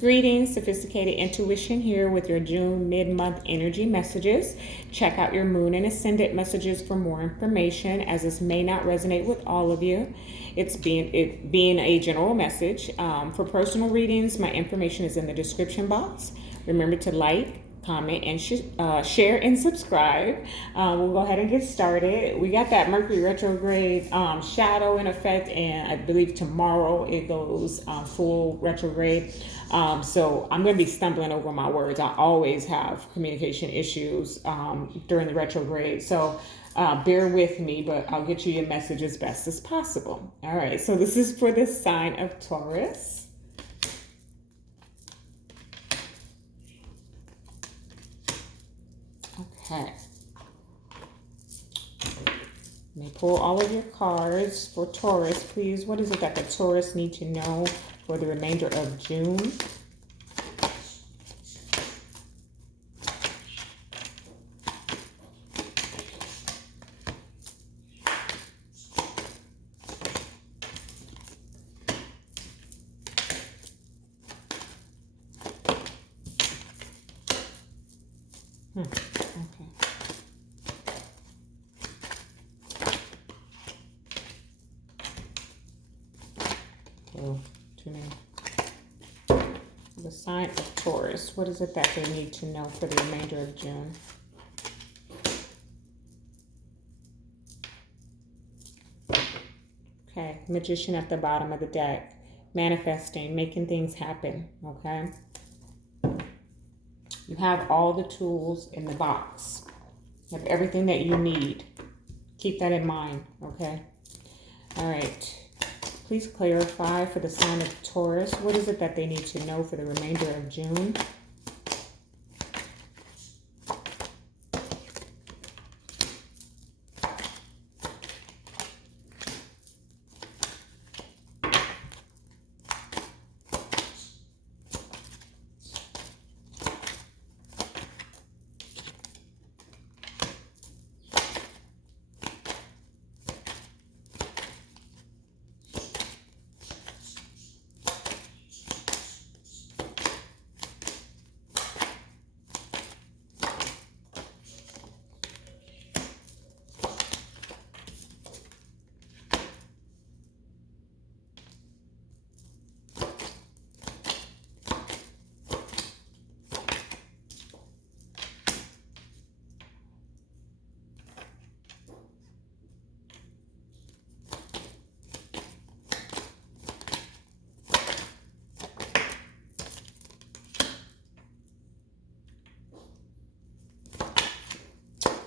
Greetings, Sophisticated Intuition here with your June mid-month energy messages. Check out your moon and ascendant messages for more information, as this may not resonate with all of you. It being a general message. For personal readings, my information is in the description box. Remember to like, comment, and share and subscribe. We'll go ahead and get started. We got that Mercury retrograde shadow in effect, and I believe tomorrow it goes full retrograde. So I'm going to be stumbling over my words. I always have communication issues during the retrograde. So bear with me, but I'll get you your message as best as possible. All right. So this is for the sign of Taurus. Okay. Let me pull all of your cards for Taurus, please. What is it that the Taurus need to know for the remainder of June? Okay. Oh, too many. The sign of Taurus. What is it that they need to know for the remainder of June? Okay, Magician at the bottom of the deck. Manifesting, making things happen, okay? You have all the tools in the box. You have everything that you need. Keep that in mind, okay? All right. Please clarify for the sign of Taurus. What is it that they need to know for the remainder of June?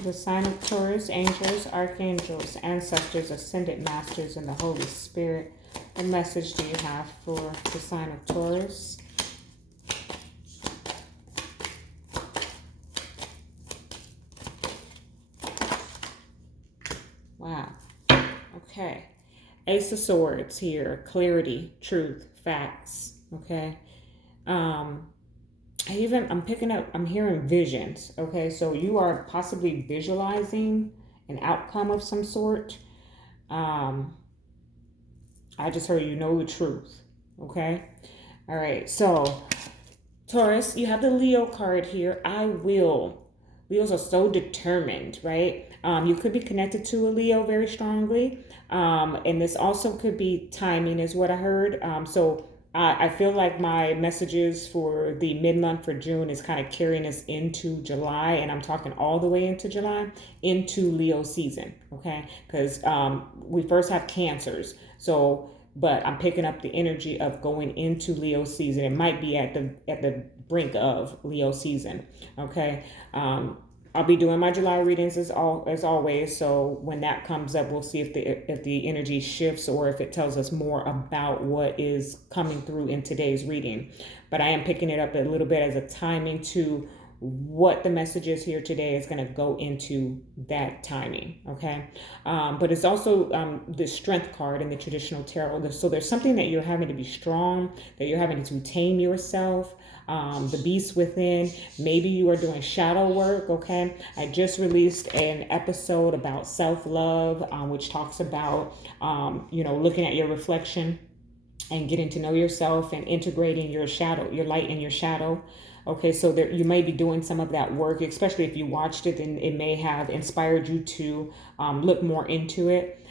The sign of Taurus, angels, archangels, ancestors, ascended masters, and the Holy Spirit. What message do you have for the sign of Taurus? Wow. Okay. Ace of Swords here. Clarity, truth, facts. Okay. I'm hearing visions, okay? So you are possibly visualizing an outcome of some sort. I just heard you know the truth, okay? All right, so Taurus, you have the Leo card here. I will. Leos are so determined, right? You could be connected to a Leo very strongly. And this also could be timing is what I heard. So I feel like my messages for the mid-month for June is kind of carrying us into July, and I'm talking all the way into July, into Leo season, okay? Because we first have Cancers, but I'm picking up the energy of going into Leo season. It might be at the brink of Leo season, okay? I'll be doing my July readings as always. So when that comes up, we'll see if the energy shifts or if it tells us more about what is coming through in today's reading. But I am picking it up a little bit as a timing to what the message is here today is going to go into that timing, okay? But it's also the strength card in the traditional tarot. So there's something that you're having to be strong, that you're having to tame yourself, the beast within. Maybe you are doing shadow work, okay? I just released an episode about self-love, which talks about, looking at your reflection and getting to know yourself and integrating your shadow, your light and your shadow. Okay, so there, you may be doing some of that work, especially if you watched it, and it may have inspired you to look more into it.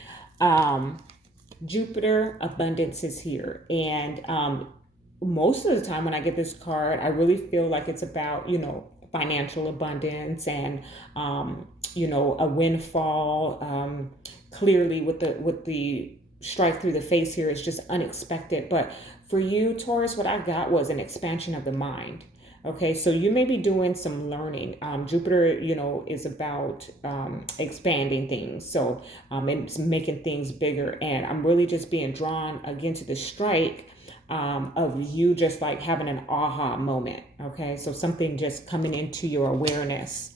Jupiter abundance is here, and most of the time when I get this card, I really feel like it's about, financial abundance and a windfall. Clearly, with the strike through the face here is just unexpected. But for you, Taurus, what I got was an expansion of the mind. Okay, so you may be doing some learning. Jupiter, is about expanding things. So it's making things bigger. And I'm really just being drawn again to the strike of you just like having an aha moment. Okay, so something just coming into your awareness.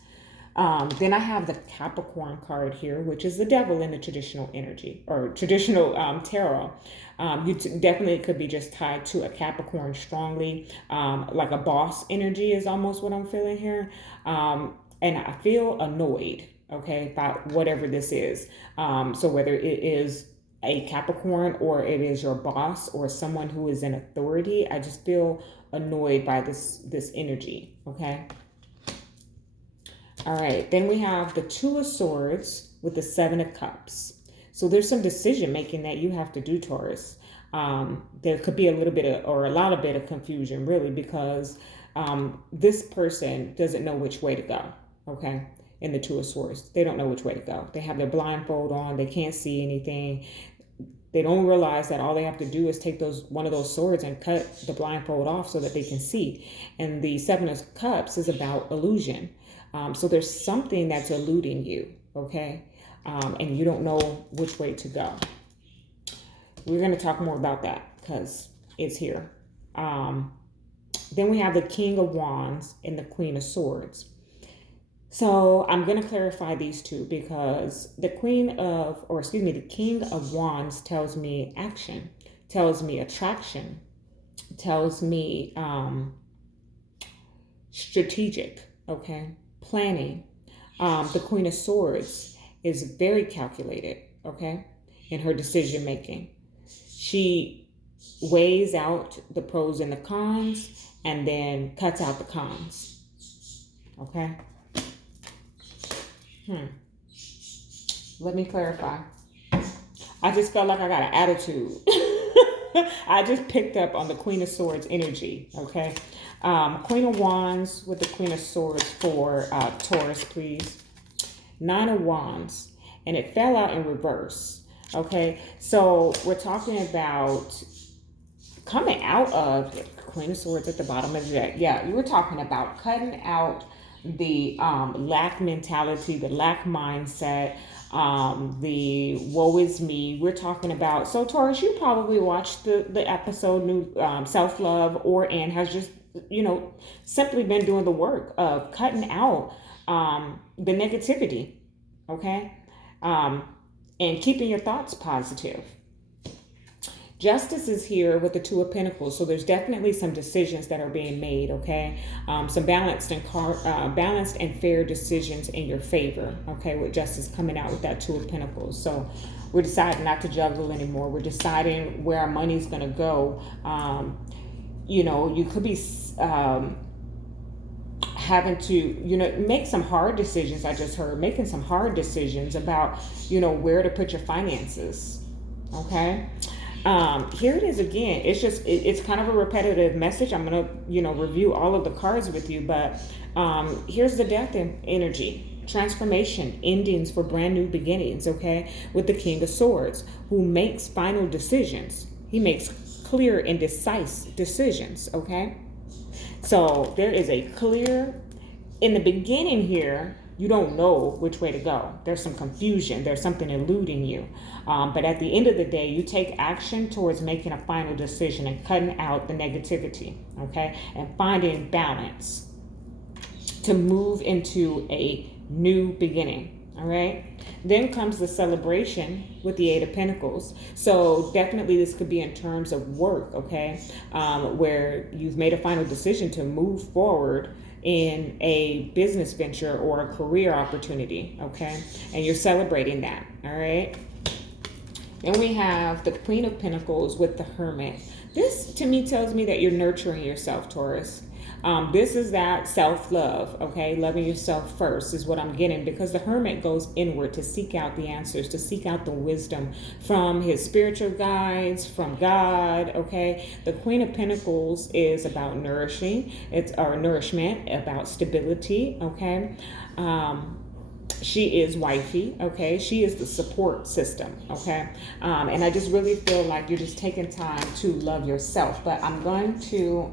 Then I have the Capricorn card here, which is the devil in the traditional energy or traditional tarot. Definitely could be just tied to a Capricorn strongly, like a boss energy is almost what I'm feeling here. And I feel annoyed, okay, about whatever this is. So whether it is a Capricorn or it is your boss or someone who is in authority, I just feel annoyed by this energy, okay? All right, then we have the Two of Swords with the Seven of Cups. So there's some decision making that you have to do, Taurus. There could be a little bit of, or a lot of bit of confusion, really, because this person doesn't know which way to go, okay? In the Two of Swords, they don't know which way to go. They have their blindfold on, they can't see anything. They don't realize that all they have to do is take one of those swords and cut the blindfold off so that they can see. And the Seven of Cups is about illusion. So there's something that's eluding you, okay? And you don't know which way to go. We're going to talk more about that because it's here. Then we have the King of Wands and the Queen of Swords. So I'm going to clarify these two because the King of Wands tells me action, tells me attraction, tells me strategic, okay? Planning. The Queen of Swords is very calculated, okay, in her decision making. She weighs out the pros and the cons and then cuts out the cons, okay? Let me clarify. I just felt like I got an attitude. I just picked up on the Queen of Swords energy, okay? Queen of Wands with the Queen of Swords for Taurus, please. Nine of Wands, and it fell out in reverse, okay? So we're talking about coming out of Queen of Swords at the bottom of the deck. Yeah, you were talking about cutting out the lack mentality, the lack mindset, the woe is me. We're talking about, so Taurus, you probably watched the episode New Self-Love, and has just, simply been doing the work of cutting out the negativity, okay? And keeping your thoughts positive. Justice is here with the Two of Pentacles, so there's definitely some decisions that are being made, okay? Some balanced and fair decisions in your favor, okay? With Justice coming out with that Two of Pentacles. So we're deciding not to juggle anymore. We're deciding where our money's going to go. You could be having to, make some hard decisions. I just heard making some hard decisions about, where to put your finances, okay? Here it is again. It's kind of a repetitive message. I'm going to, review all of the cards with you, but here's the Death energy, transformation, endings for brand new beginnings, okay? With the King of Swords, who makes final decisions. He makes clear and decisive decisions, okay? So there is a clear, in the beginning here, you don't know which way to go. There's some confusion. There's something eluding you. But at the end of the day, you take action towards making a final decision and cutting out the negativity, okay? And finding balance to move into a new beginning, all right? Then comes the celebration with the Eight of Pentacles. So definitely this could be in terms of work, okay? Where you've made a final decision to move forward in a business venture or a career opportunity, okay? And you're celebrating that, all right? Then we have the Queen of Pentacles with the Hermit. This to me tells me that you're nurturing yourself, Taurus. This is that self-love, okay? Loving yourself first is what I'm getting, because the Hermit goes inward to seek out the answers, to seek out the wisdom from his spiritual guides, from God, okay? The Queen of Pentacles is about nourishment, about stability, okay? She is wifey, okay? She is the support system, okay? And I just really feel like you're just taking time to love yourself. But I'm going to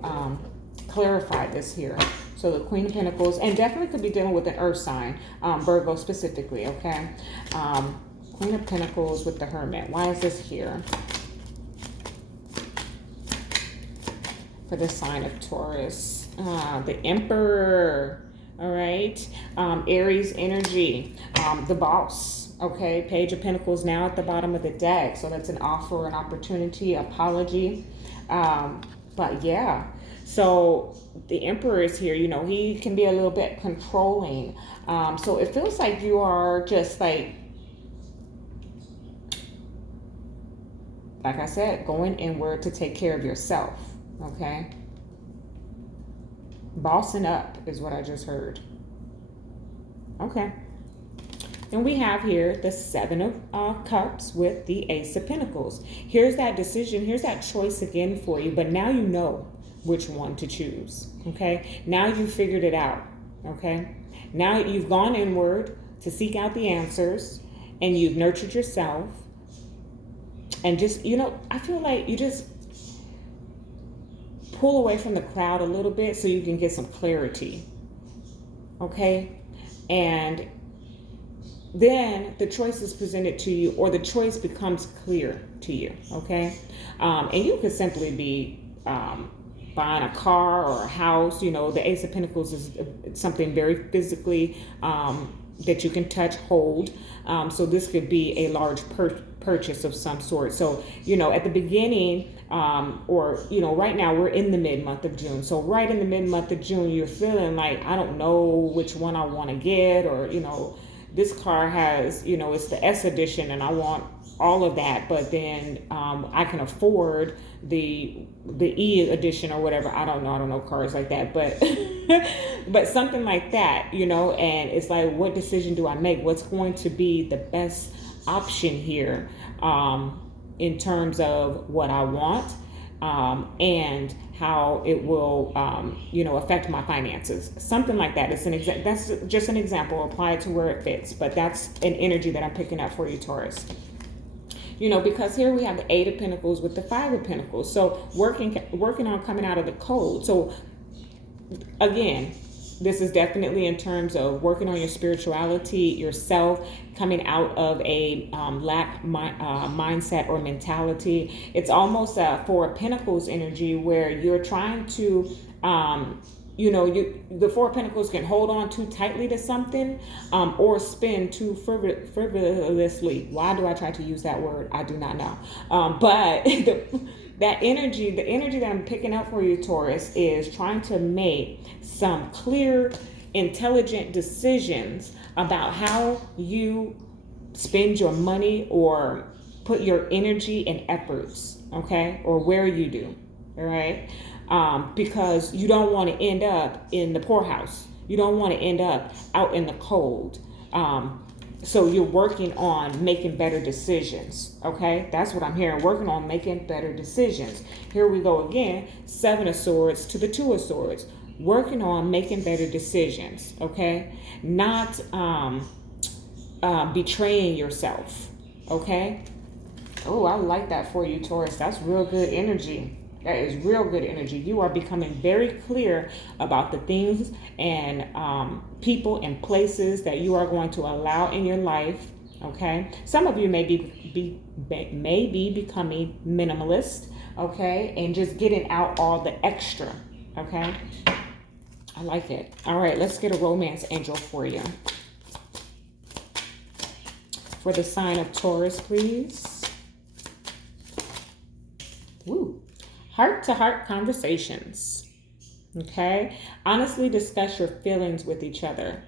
clarify this here. So the Queen of Pentacles, and definitely could be dealing with an earth sign, Virgo specifically, okay? Queen of Pentacles with the Hermit. Why is this here? For the sign of Taurus. The Emperor. All right, Aries energy, the boss, okay, Page of Pentacles now at the bottom of the deck. So that's an offer, an opportunity, apology. But yeah, so the Emperor is here. You know, he can be a little bit controlling. So it feels like you are just like I said, going inward to take care of yourself, okay? Bossing up is what I just heard. Okay. And we have here the Seven of Cups with the Ace of Pentacles. Here's that decision. Here's that choice again for you. But now you know which one to choose. Okay. Now you've figured it out. Okay. Now you've gone inward to seek out the answers, and you've nurtured yourself. And just, you know, I feel like you just pull away from the crowd a little bit so you can get some clarity, okay? And then the choice is presented to you, or the choice becomes clear to you, okay? And you could simply be buying a car or a house. You know, the Ace of Pentacles is something very physically that you can touch, hold. So this could be a large purchase of some sort. So, you know, at the beginning, or, you know, right now we're in the mid-month of June. So right in the mid-month of June, you're feeling like, I don't know which one I want to get, or, you know, this car has, you know, it's the S edition and I want all of that, but then I can afford the E edition or whatever. I don't know cars like that, but but something like that, you know. And it's like, what decision do I make? What's going to be the best option here in terms of what I want and how it will you know, affect my finances, something like that. It's that's just an example. Apply it to where it fits, but that's an energy that I'm picking up for you, Taurus. You know, because here we have the Eight of Pentacles with the Five of Pentacles. So working on coming out of the cold. So again, this is definitely in terms of working on your spirituality, yourself, coming out of a lack mindset or mentality. It's almost a Four of Pentacles energy where you're trying to, you know, the Four of Pentacles can hold on too tightly to something or spin too frivolously. Why do I try to use that word? I do not know. But the energy that I'm picking up for you, Taurus, is trying to make some clear, intelligent decisions about how you spend your money or put your energy and efforts, okay? Or where you do, all right? Because you don't want to end up in the poorhouse. You don't want to end up out in the cold. So you're working on making better decisions, okay? That's what I'm hearing, working on making better decisions. Here we go again, Seven of Swords to the Two of Swords. Working on making better decisions, okay? Not betraying yourself, okay? Oh, I like that for you, Taurus. That's real good energy. That is real good energy. You are becoming very clear about the things and people and places that you are going to allow in your life. Okay. Some of you may be becoming minimalist. Okay. And just getting out all the extra. Okay. I like it. All right. Let's get a romance angel for you. For the sign of Taurus, please. Woo. Heart-to-heart conversations, okay? Honestly discuss your feelings with each other.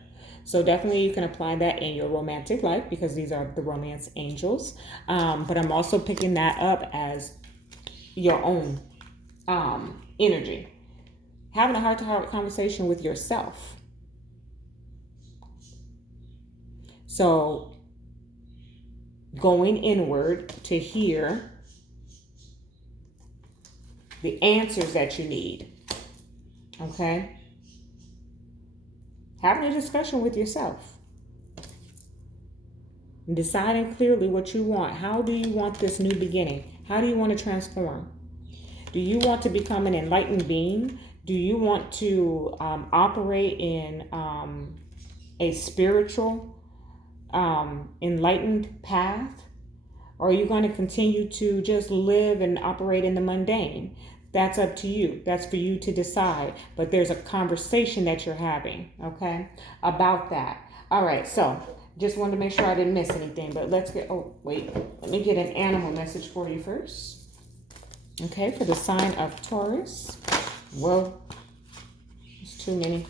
So definitely you can apply that in your romantic life because these are the romance angels. But I'm also picking that up as your own energy. Having a heart-to-heart conversation with yourself. So going inward to hear the answers that you need. Okay? Having a discussion with yourself. Deciding clearly what you want. How do you want this new beginning? How do you want to transform? Do you want to become an enlightened being? Do you want to operate in a spiritual, enlightened path? Or are you going to continue to just live and operate in the mundane? That's up to you. That's for you to decide. But there's a conversation that you're having, okay, about that. All right, so just wanted to make sure I didn't miss anything. But let's get, oh, wait. Let me get an animal message for you first. Okay, for the sign of Taurus. Whoa, it's too many.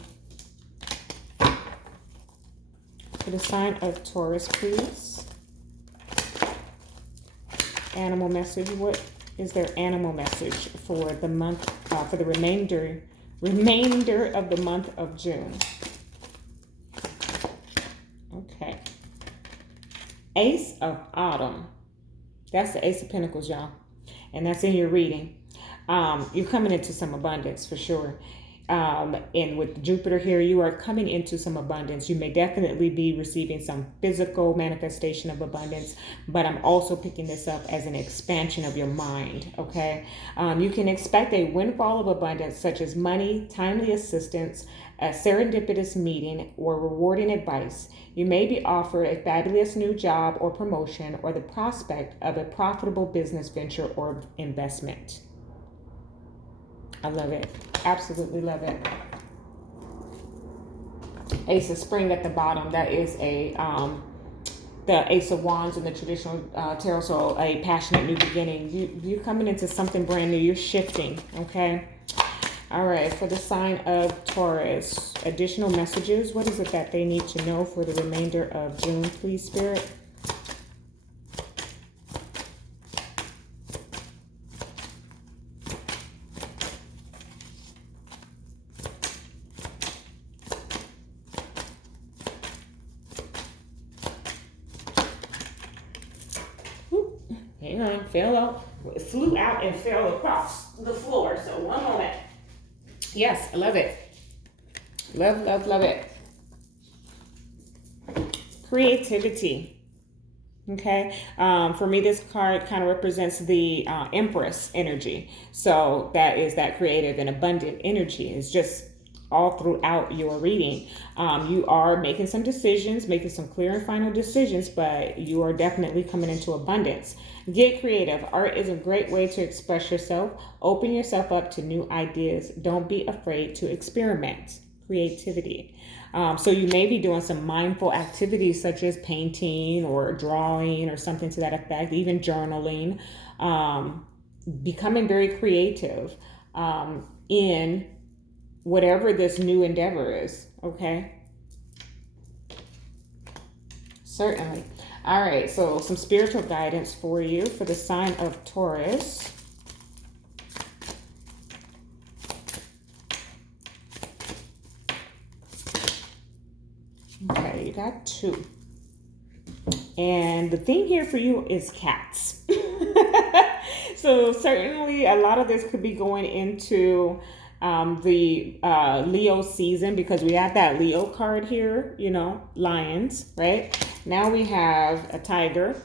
For the sign of Taurus, please. Animal message. What is their animal message for the month, for the remainder of the month of June? Okay. Ace of Autumn. That's the Ace of Pentacles, y'all. And that's in your reading. You're coming into some abundance for sure. And with Jupiter here, you are coming into some abundance. You may definitely be receiving some physical manifestation of abundance, but I'm also picking this up as an expansion of your mind, okay? You can expect a windfall of abundance such as money, timely assistance, a serendipitous meeting, or rewarding advice. You may be offered a fabulous new job or promotion or the prospect of a profitable business venture or investment. I love it. Absolutely love it. Ace of Spring at the bottom. That is the Ace of Wands in the traditional tarot. So a passionate new beginning. You're coming into something brand new. You're shifting. Okay. All right. For the sign of Taurus, additional messages. What is it that they need to know for the remainder of June, please, Spirit? Hang on, fell out. It flew out and fell across the floor. So one moment. Yes, I love it. Love, love, love it. Creativity. Okay. For me, this card kind of represents the Empress energy. So that is that creative and abundant energy. It's just all throughout your reading. You are making some decisions, making some clear and final decisions, but you are definitely coming into abundance. Get creative. Art is a great way to express yourself. Open yourself up to new ideas. Don't be afraid to experiment. Creativity. So you may be doing some mindful activities such as painting or drawing or something to that effect, even journaling, becoming very creative in whatever this new endeavor is, okay? Certainly. All right, so some spiritual guidance for you for the sign of Taurus. Okay, you got 2. And the theme here for you is cats. So certainly a lot of this could be going into the Leo season because we have that Leo card here, you know, lions, right? Now we have a tiger,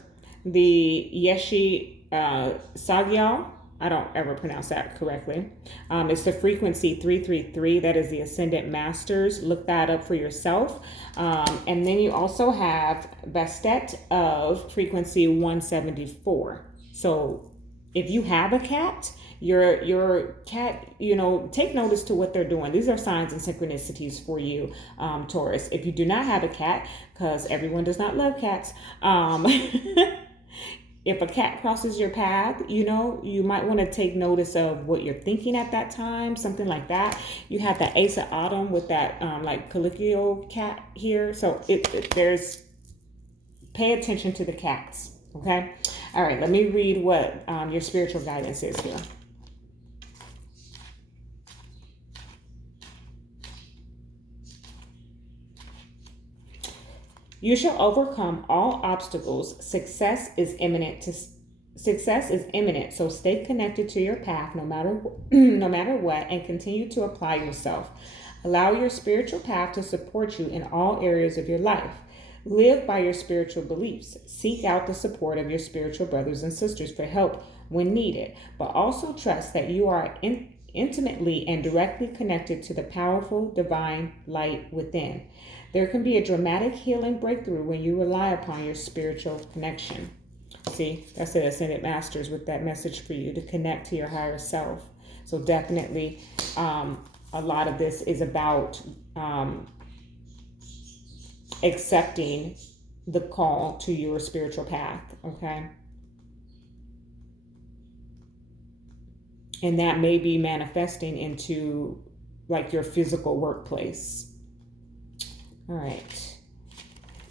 the Yeshi Sagyal. I don't ever pronounce that correctly. It's the frequency 333. That is the Ascendant Masters. Look that up for yourself. And then you also have Bastet of frequency 174. So if you have a cat, your cat, you know, take notice to what they're doing. These are signs and synchronicities for you, Taurus. If you do not have a cat, because everyone does not love cats, if a cat crosses your path, you might want to take notice of what you're thinking at that time, something like that. You have the Ace of Autumn with that like Calicchio cat here. So there's, pay attention to the cats, okay? All right, let me read what your spiritual guidance is here. You shall overcome all obstacles. Success is imminent. So stay connected to your path no matter no matter what, and continue to apply yourself. Allow your spiritual path to support you in all areas of your life. Live by your spiritual beliefs. Seek out the support of your spiritual brothers and sisters for help when needed, but also trust that you are intimately and directly connected to the powerful divine light within. There can be a dramatic healing breakthrough when you rely upon your spiritual connection. See, that's the Ascended Masters with that message for you to connect to your higher self. So definitely a lot of this is about accepting the call to your spiritual path, okay? And that may be manifesting into like your physical workplace. All right.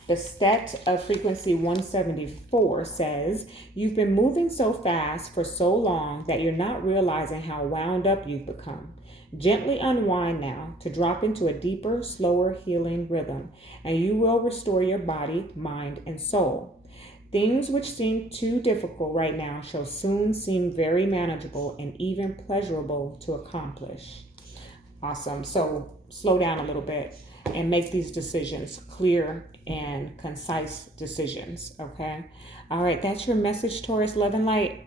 The stat of frequency 174 says, you've been moving so fast for so long that you're not realizing how wound up you've become. Gently unwind now to drop into a deeper, slower healing rhythm, and you will restore your body, mind, and soul. Things which seem too difficult right now shall soon seem very manageable and even pleasurable to accomplish. Awesome. So slow down a little bit and make these decisions clear and concise decisions, okay? All right, that's your message, Taurus. Love and light.